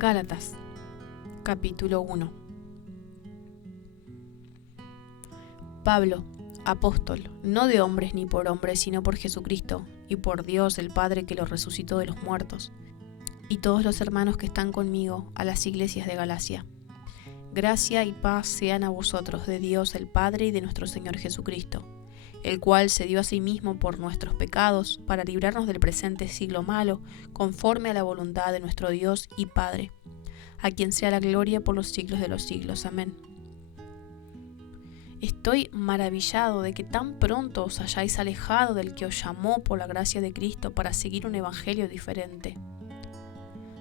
Gálatas, capítulo 1. Pablo, apóstol, no de hombres ni por hombres, sino por Jesucristo, y por Dios el Padre que lo resucitó de los muertos, y todos los hermanos que están conmigo, a las iglesias de Galacia. Gracia y paz sean a vosotros de Dios el Padre y de nuestro Señor Jesucristo, el cual se dio a sí mismo por nuestros pecados, para librarnos del presente siglo malo, conforme a la voluntad de nuestro Dios y Padre, a quien sea la gloria por los siglos de los siglos. Amén. Estoy maravillado de que tan pronto os hayáis alejado del que os llamó por la gracia de Cristo para seguir un evangelio diferente.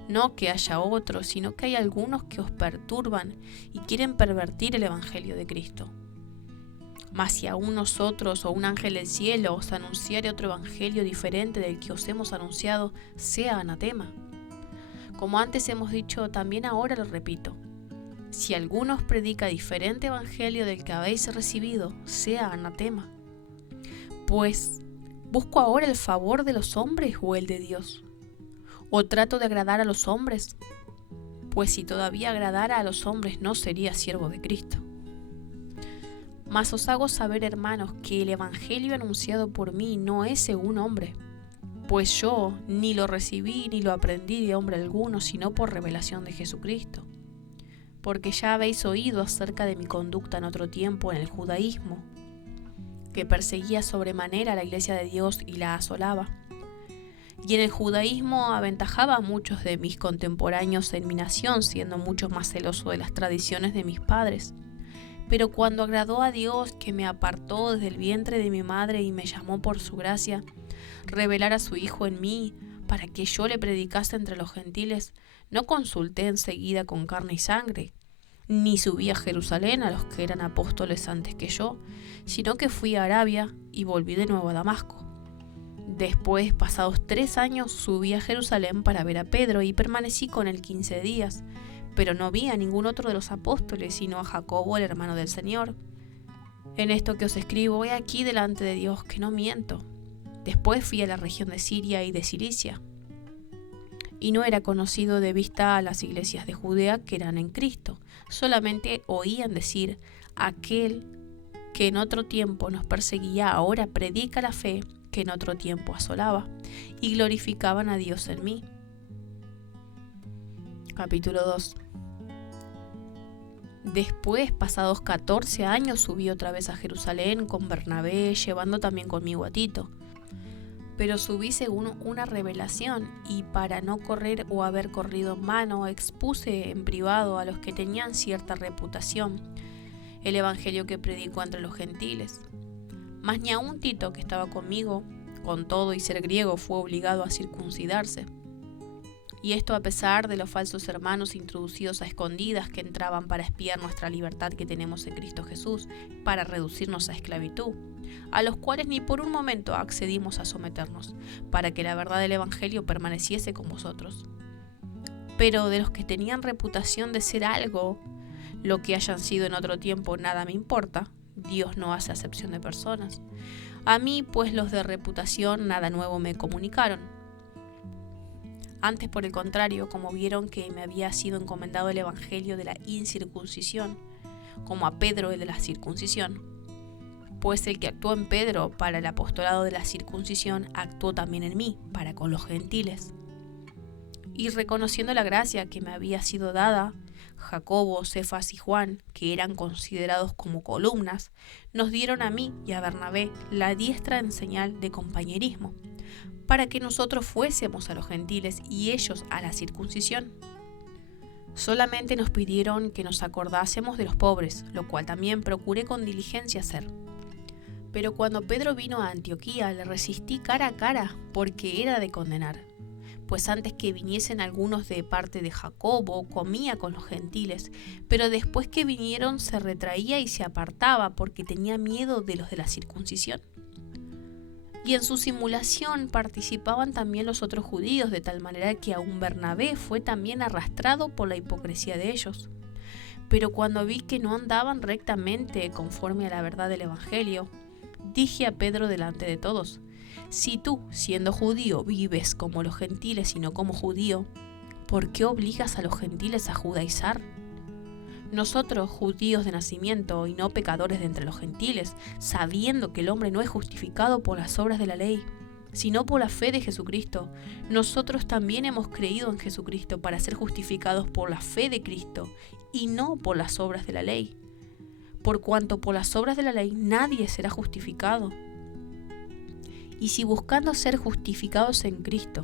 No que haya otros, sino que hay algunos que os perturban y quieren pervertir el evangelio de Cristo. Mas si aún nosotros o un ángel del cielo os anunciare otro evangelio diferente del que os hemos anunciado, sea anatema. Como antes hemos dicho, también ahora lo repito. Si alguno os predica diferente evangelio del que habéis recibido, sea anatema. Pues, ¿busco ahora el favor de los hombres o el de Dios? ¿O trato de agradar a los hombres? Pues si todavía agradara a los hombres, no sería siervo de Cristo. Mas os hago saber, hermanos, que el evangelio anunciado por mí no es según hombre, pues yo ni lo recibí ni lo aprendí de hombre alguno, sino por revelación de Jesucristo. Porque ya habéis oído acerca de mi conducta en otro tiempo en el judaísmo, que perseguía sobremanera a la iglesia de Dios y la asolaba. Y en el judaísmo aventajaba a muchos de mis contemporáneos en mi nación, siendo mucho más celoso de las tradiciones de mis padres. Pero cuando agradó a Dios, que me apartó desde el vientre de mi madre y me llamó por su gracia, revelar a su Hijo en mí, para que yo le predicase entre los gentiles, no consulté enseguida con carne y sangre, ni subí a Jerusalén a los que eran apóstoles antes que yo, sino que fui a Arabia y volví de nuevo a Damasco. Después, pasados 3 años, subí a Jerusalén para ver a Pedro y permanecí con él 15 días, pero no vi a ningún otro de los apóstoles, sino a Jacobo, el hermano del Señor. En esto que os escribo, he aquí delante de Dios que no miento. Después fui a la región de Siria y de Cilicia, y no era conocido de vista a las iglesias de Judea que eran en Cristo, solamente oían decir: aquel que en otro tiempo nos perseguía ahora predica la fe que en otro tiempo asolaba, y glorificaban a Dios en mí. Capítulo 2. Después, pasados 14 años, subí otra vez a Jerusalén con Bernabé, llevando también conmigo a Tito. Pero subí según una revelación, y para no correr o haber corrido en vano, expuse en privado a los que tenían cierta reputación el evangelio que predicó entre los gentiles. Mas ni aun Tito, que estaba conmigo, con todo y ser griego, fue obligado a circuncidarse. Y esto a pesar de los falsos hermanos introducidos a escondidas que entraban para espiar nuestra libertad que tenemos en Cristo Jesús, para reducirnos a esclavitud, a los cuales ni por un momento accedimos a someternos, para que la verdad del evangelio permaneciese con vosotros. Pero de los que tenían reputación de ser algo, lo que hayan sido en otro tiempo, nada me importa. Dios no hace acepción de personas. A mí, pues, los de reputación nada nuevo me comunicaron. Antes, por el contrario, como vieron que me había sido encomendado el evangelio de la incircuncisión, como a Pedro el de la circuncisión, pues el que actuó en Pedro para el apostolado de la circuncisión, actuó también en mí, para con los gentiles. Y reconociendo la gracia que me había sido dada, Jacobo, Cefas y Juan, que eran considerados como columnas, nos dieron a mí y a Bernabé la diestra en señal de compañerismo, para que nosotros fuésemos a los gentiles y ellos a la circuncisión. Solamente nos pidieron que nos acordásemos de los pobres, lo cual también procuré con diligencia hacer. Pero cuando Pedro vino a Antioquía, le resistí cara a cara, porque era de condenar. Pues antes que viniesen algunos de parte de Jacobo, comía con los gentiles, pero después que vinieron se retraía y se apartaba, porque tenía miedo de los de la circuncisión. Y en su simulación participaban también los otros judíos, de tal manera que aún Bernabé fue también arrastrado por la hipocresía de ellos. Pero cuando vi que no andaban rectamente conforme a la verdad del evangelio, dije a Pedro delante de todos: si tú, siendo judío, vives como los gentiles y no como judío, ¿por qué obligas a los gentiles a judaizar? Nosotros, judíos de nacimiento y no pecadores de entre los gentiles, sabiendo que el hombre no es justificado por las obras de la ley, sino por la fe de Jesucristo, nosotros también hemos creído en Jesucristo para ser justificados por la fe de Cristo y no por las obras de la ley. Por cuanto por las obras de la ley nadie será justificado. Y si buscando ser justificados en Cristo,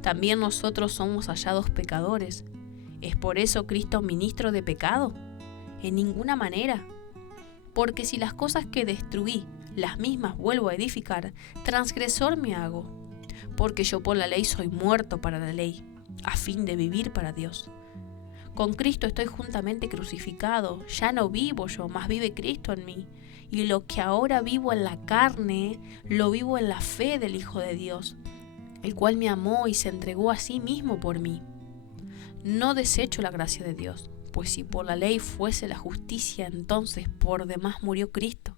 también nosotros somos hallados pecadores, ¿es por eso Cristo ministro de pecado? En ninguna manera. Porque si las cosas que destruí, las mismas vuelvo a edificar, transgresor me hago. Porque yo por la ley soy muerto para la ley, a fin de vivir para Dios. Con Cristo estoy juntamente crucificado, ya no vivo yo, mas vive Cristo en mí. Y lo que ahora vivo en la carne, lo vivo en la fe del Hijo de Dios, el cual me amó y se entregó a sí mismo por mí. No desecho la gracia de Dios, pues si por la ley fuese la justicia, entonces por demás murió Cristo.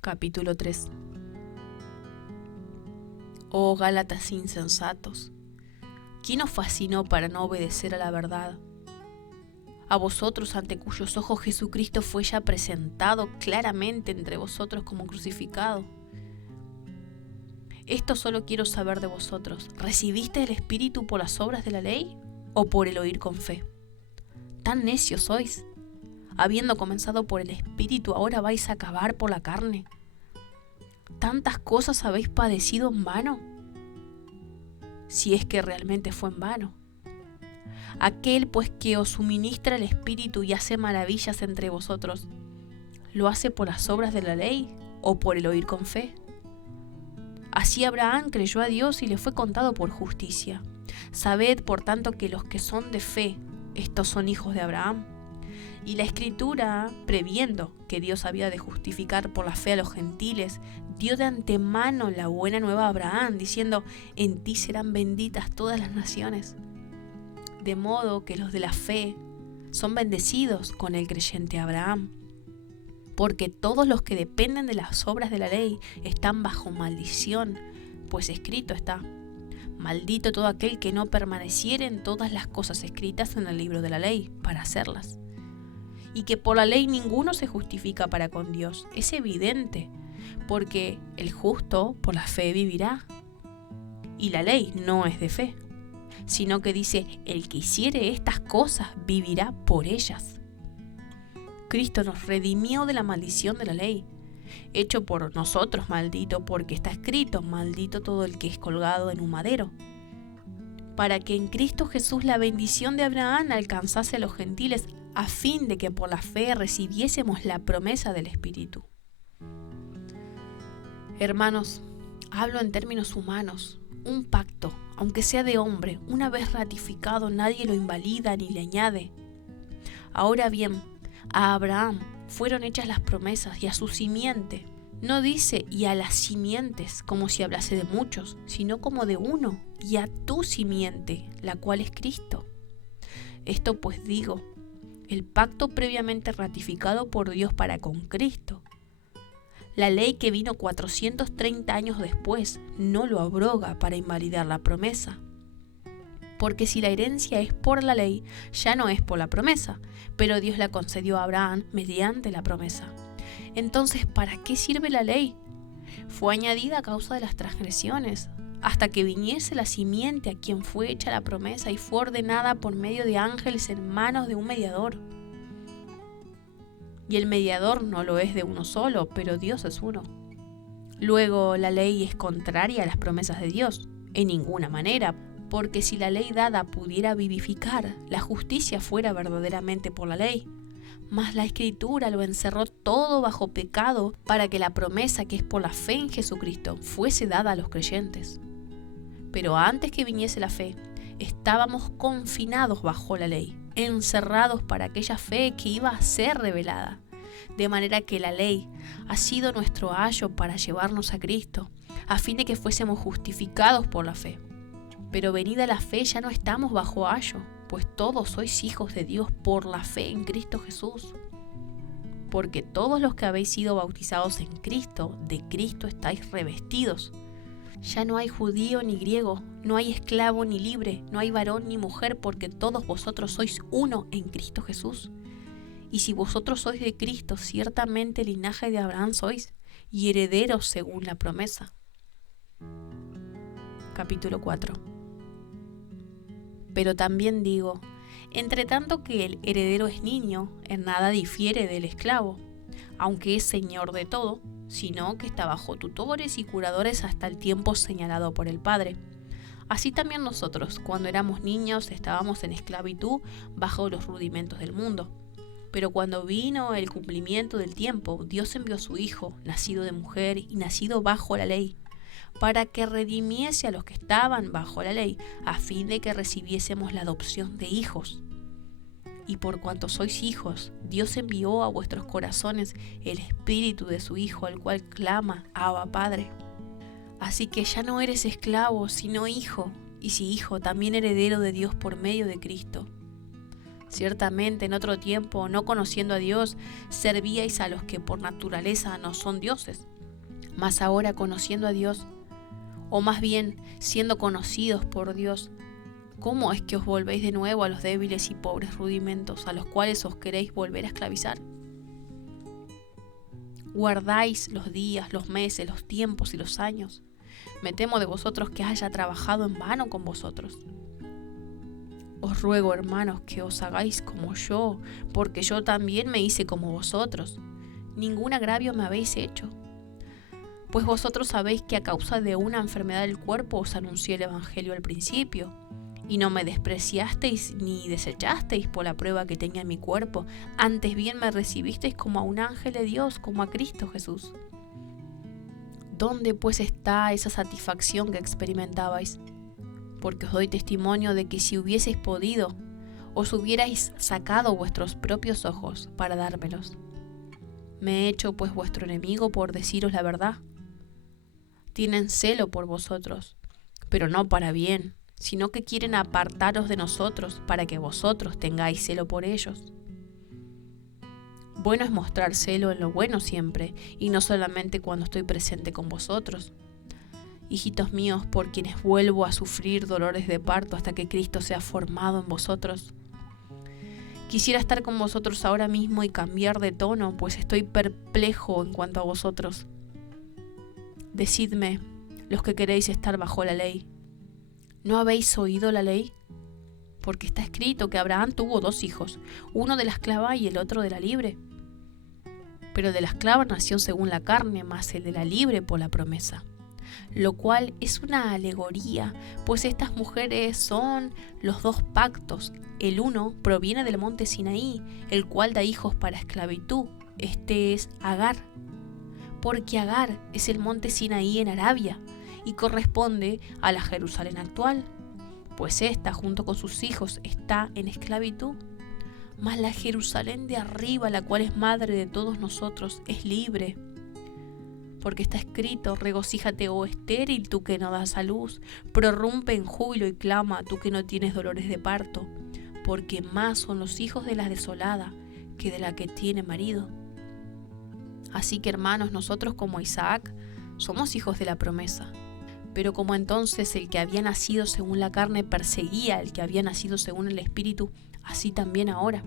Capítulo 3. Oh Gálatas insensatos, ¿quién os fascinó para no obedecer a la verdad? A vosotros, ante cuyos ojos Jesucristo fue ya presentado claramente entre vosotros como crucificado. Esto solo quiero saber de vosotros: ¿recibiste el Espíritu por las obras de la ley o por el oír con fe? Tan necios sois. Habiendo comenzado por el Espíritu, ahora vais a acabar por la carne. ¿Tantas cosas habéis padecido en vano? Si es que realmente fue en vano. Aquel pues que os suministra el Espíritu y hace maravillas entre vosotros, ¿lo hace por las obras de la ley o por el oír con fe? Así Abraham creyó a Dios y le fue contado por justicia. Sabed, por tanto, que los que son de fe, estos son hijos de Abraham. Y la Escritura, previendo que Dios había de justificar por la fe a los gentiles, dio de antemano la buena nueva a Abraham, diciendo: en ti serán benditas todas las naciones. De modo que los de la fe son bendecidos con el creyente Abraham. Porque todos los que dependen de las obras de la ley están bajo maldición, pues escrito está: maldito todo aquel que no permaneciere en todas las cosas escritas en el libro de la ley, para hacerlas. Y que por la ley ninguno se justifica para con Dios, es evidente, porque el justo por la fe vivirá. Y la ley no es de fe, sino que dice: el que hiciere estas cosas vivirá por ellas. Cristo nos redimió de la maldición de la ley, hecho por nosotros maldito, porque está escrito: maldito todo el que es colgado en un madero, para que en Cristo Jesús la bendición de Abraham alcanzase a los gentiles, a fin de que por la fe recibiésemos la promesa del Espíritu. Hermanos, hablo en términos humanos. Un pacto, aunque sea de hombre, una vez ratificado, nadie lo invalida ni le añade. Ahora bien, a Abraham fueron hechas las promesas y a su simiente. No dice y a las simientes como si hablase de muchos, sino como de uno, y a tu simiente, la cual es Cristo. Esto pues digo, el pacto previamente ratificado por Dios para con Cristo. La ley que vino 430 años después no lo abroga para invalidar la promesa. Porque si la herencia es por la ley, ya no es por la promesa, pero Dios la concedió a Abraham mediante la promesa. Entonces, ¿para qué sirve la ley? Fue añadida a causa de las transgresiones, hasta que viniese la simiente a quien fue hecha la promesa y fue ordenada por medio de ángeles en manos de un mediador. Y el mediador no lo es de uno solo, pero Dios es uno. Luego, ¿la ley es contraria a las promesas de Dios? En ninguna manera, porque si la ley dada pudiera vivificar, la justicia fuera verdaderamente por la ley. Mas la Escritura lo encerró todo bajo pecado, para que la promesa que es por la fe en Jesucristo fuese dada a los creyentes. Pero antes que viniese la fe, estábamos confinados bajo la ley, encerrados para aquella fe que iba a ser revelada. De manera que la ley ha sido nuestro ayo para llevarnos a Cristo, a fin de que fuésemos justificados por la fe. Pero venida la fe ya no estamos bajo ayo, pues todos sois hijos de Dios por la fe en Cristo Jesús. Porque todos los que habéis sido bautizados en Cristo, de Cristo estáis revestidos. Ya no hay judío ni griego, no hay esclavo ni libre, no hay varón ni mujer, porque todos vosotros sois uno en Cristo Jesús. Y si vosotros sois de Cristo, ciertamente linaje de Abraham sois, y herederos según la promesa. Capítulo 4. Pero también digo, entre tanto que el heredero es niño, en nada difiere del esclavo, aunque es señor de todo, sino que está bajo tutores y curadores hasta el tiempo señalado por el Padre. Así también nosotros, cuando éramos niños, estábamos en esclavitud bajo los rudimentos del mundo. Pero cuando vino el cumplimiento del tiempo, Dios envió a su Hijo, nacido de mujer y nacido bajo la ley, para que redimiese a los que estaban bajo la ley, a fin de que recibiésemos la adopción de hijos. Y por cuanto sois hijos, Dios envió a vuestros corazones el Espíritu de su Hijo, al cual clama, Abba, Padre. Así que ya no eres esclavo, sino hijo, y si hijo, también heredero de Dios por medio de Cristo. Ciertamente en otro tiempo, no conociendo a Dios, servíais a los que por naturaleza no son dioses. Mas ahora conociendo a Dios, o más bien siendo conocidos por Dios, ¿cómo es que os volvéis de nuevo a los débiles y pobres rudimentos a los cuales os queréis volver a esclavizar? Guardáis los días, los meses, los tiempos y los años. Me temo de vosotros que haya trabajado en vano con vosotros. Os ruego, hermanos, que os hagáis como yo, porque yo también me hice como vosotros. Ningún agravio me habéis hecho. Pues vosotros sabéis que a causa de una enfermedad del cuerpo os anuncié el Evangelio al principio, y no me despreciasteis ni desechasteis por la prueba que tenía en mi cuerpo, antes bien me recibisteis como a un ángel de Dios, como a Cristo Jesús. ¿Dónde pues está esa satisfacción que experimentabais? Porque os doy testimonio de que si hubieseis podido, os hubierais sacado vuestros propios ojos para dármelos. ¿Me he hecho pues vuestro enemigo por deciros la verdad? Tienen celo por vosotros, pero no para bien, sino que quieren apartaros de nosotros para que vosotros tengáis celo por ellos. Bueno es mostrar celo en lo bueno siempre, y no solamente cuando estoy presente con vosotros. Hijitos míos, por quienes vuelvo a sufrir dolores de parto hasta que Cristo sea formado en vosotros. Quisiera estar con vosotros ahora mismo y cambiar de tono, pues estoy perplejo en cuanto a vosotros. Decidme, los que queréis estar bajo la ley, ¿no habéis oído la ley? Porque está escrito que Abraham tuvo 2 hijos, uno de la esclava y el otro de la libre. Pero de la esclava nació según la carne, mas el de la libre por la promesa. Lo cual es una alegoría, pues estas mujeres son los 2 pactos. El uno proviene del monte Sinaí, el cual da hijos para esclavitud. Este es Agar. Porque Agar es el monte Sinaí en Arabia y corresponde a la Jerusalén actual, pues ésta junto con sus hijos está en esclavitud. Mas la Jerusalén de arriba, la cual es madre de todos nosotros, es libre. Porque está escrito, regocíjate, oh estéril, tú que no das a luz, prorrumpe en júbilo y clama, tú que no tienes dolores de parto, porque más son los hijos de la desolada que de la que tiene marido. Así que, hermanos, nosotros como Isaac somos hijos de la promesa. Pero como entonces el que había nacido según la carne perseguía al que había nacido según el Espíritu, así también ahora.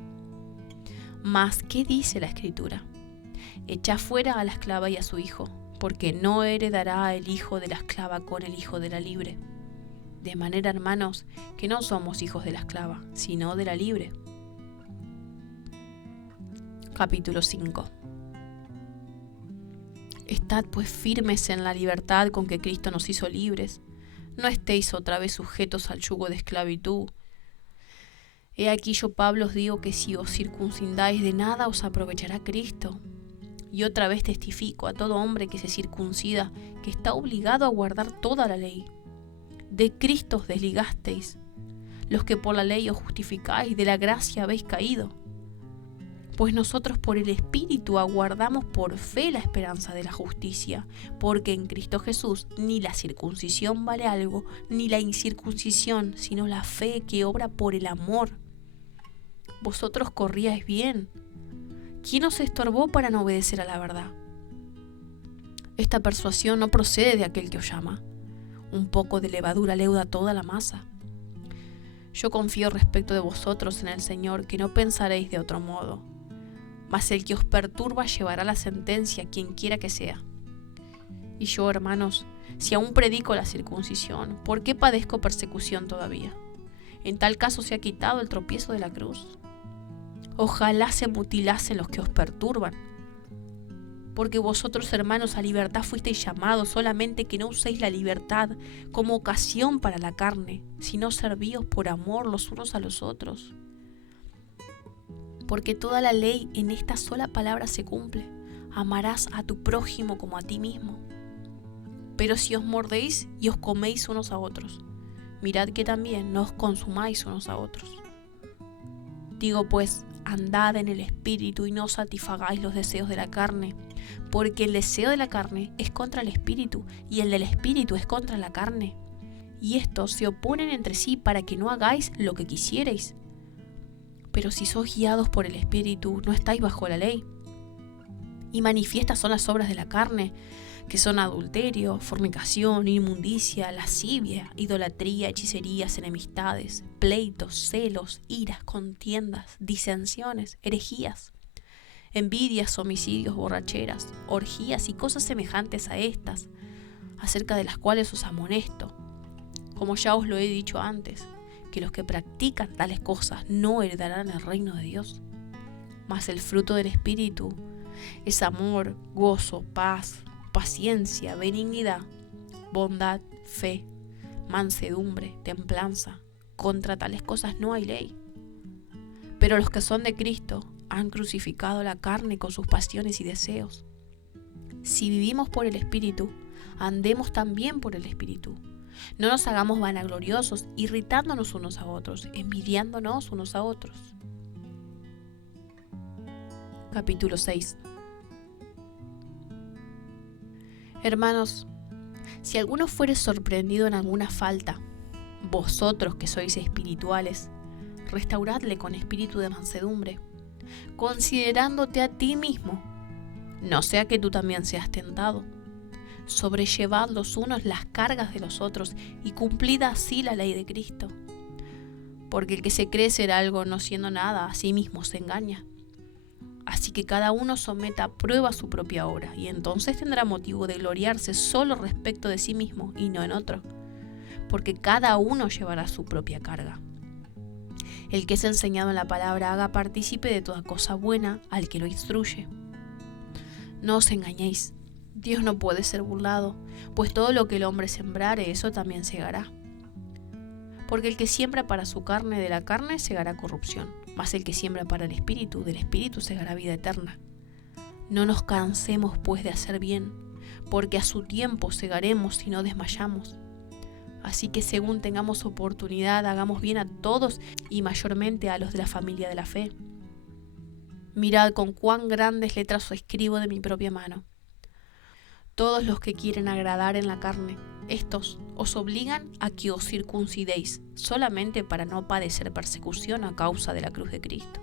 Mas, ¿qué dice la Escritura? Echa fuera a la esclava y a su hijo, porque no heredará el hijo de la esclava con el hijo de la libre. De manera, hermanos, que no somos hijos de la esclava, sino de la libre. Capítulo 5. Estad pues firmes en la libertad con que Cristo nos hizo libres. No estéis otra vez sujetos al yugo de esclavitud. He aquí yo, Pablo, os digo que si os circuncidáis de nada os aprovechará Cristo. Y otra vez testifico a todo hombre que se circuncida que está obligado a guardar toda la ley. De Cristo os desligasteis, los que por la ley os justificáis, de la gracia habéis caído. Pues nosotros por el Espíritu aguardamos por fe la esperanza de la justicia, porque en Cristo Jesús ni la circuncisión vale algo, ni la incircuncisión, sino la fe que obra por el amor. Vosotros corríais bien. ¿Quién os estorbó para no obedecer a la verdad? Esta persuasión no procede de aquel que os llama. Un poco de levadura leuda toda la masa. Yo confío respecto de vosotros en el Señor, que no pensaréis de otro modo. Mas el que os perturba llevará la sentencia, quien quiera que sea. Y yo, hermanos, si aún predico la circuncisión, ¿por qué padezco persecución todavía? En tal caso se ha quitado el tropiezo de la cruz. Ojalá se mutilasen los que os perturban. Porque vosotros, hermanos, a libertad fuisteis llamados, solamente que no uséis la libertad como ocasión para la carne, sino servíos por amor los unos a los otros. Porque toda la ley en esta sola palabra se cumple: amarás a tu prójimo como a ti mismo. Pero si os mordéis y os coméis unos a otros, mirad que también no os consumáis unos a otros. Digo pues, andad en el espíritu y no satisfagáis los deseos de la carne, porque el deseo de la carne es contra el espíritu, y el del espíritu es contra la carne. Y estos se oponen entre sí para que no hagáis lo que quisierais. Pero si sois guiados por el espíritu, no estáis bajo la ley. Y manifiestas son las obras de la carne, que son adulterio, fornicación, inmundicia, lascivia, idolatría, hechicerías, enemistades, pleitos, celos, iras, contiendas, disensiones, herejías, envidias, homicidios, borracheras, orgías y cosas semejantes a estas, acerca de las cuales os amonesto, como ya os lo he dicho antes, que los que practican tales cosas no heredarán el reino de Dios. Mas el fruto del Espíritu es amor, gozo, paz, paciencia, benignidad, bondad, fe, mansedumbre, templanza. Contra tales cosas no hay ley. Pero los que son de Cristo han crucificado la carne con sus pasiones y deseos. Si vivimos por el Espíritu, andemos también por el Espíritu. No nos hagamos vanagloriosos, irritándonos unos a otros, envidiándonos unos a otros. Capítulo 6. Hermanos, si alguno fuere sorprendido en alguna falta, vosotros que sois espirituales, restauradle con espíritu de mansedumbre, considerándote a ti mismo, no sea que tú también seas tentado. Sobrellevad los unos las cargas de los otros y cumplid así la ley de Cristo. Porque el que se cree ser algo no siendo nada, a sí mismo se engaña. Así que cada uno someta a prueba su propia obra, y entonces tendrá motivo de gloriarse solo respecto de sí mismo y no en otro, porque cada uno llevará su propia carga. El que es enseñado en la palabra haga partícipe de toda cosa buena al que lo instruye. No os engañéis, Dios no puede ser burlado, pues todo lo que el hombre sembrare, eso también segará. Porque el que siembra para su carne, de la carne segará corrupción, mas el que siembra para el espíritu, del espíritu segará vida eterna. No nos cansemos pues de hacer bien, porque a su tiempo segaremos si no desmayamos. Así que según tengamos oportunidad, hagamos bien a todos y mayormente a los de la familia de la fe. Mirad con cuán grandes letras os escribo de mi propia mano. Todos los que quieren agradar en la carne, estos os obligan a que os circuncidéis, solamente para no padecer persecución a causa de la cruz de Cristo.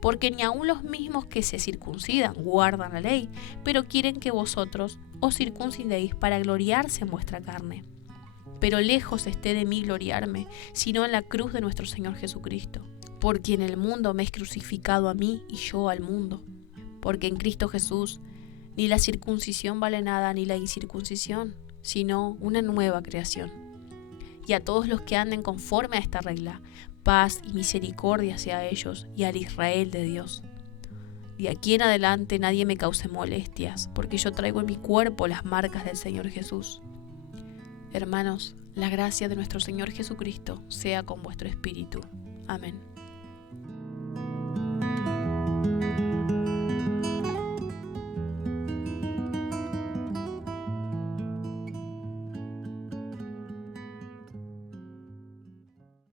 Porque ni aun los mismos que se circuncidan guardan la ley, pero quieren que vosotros os circuncidéis para gloriarse en vuestra carne. Pero lejos esté de mí gloriarme, sino en la cruz de nuestro Señor Jesucristo, por quien el mundo me es crucificado a mí y yo al mundo. Porque en Cristo Jesús ni la circuncisión vale nada ni la incircuncisión, sino una nueva creación. Y a todos los que anden conforme a esta regla, paz y misericordia sea a ellos y al Israel de Dios. De aquí en adelante nadie me cause molestias, porque yo traigo en mi cuerpo las marcas del Señor Jesús. Hermanos, la gracia de nuestro Señor Jesucristo sea con vuestro espíritu. Amén.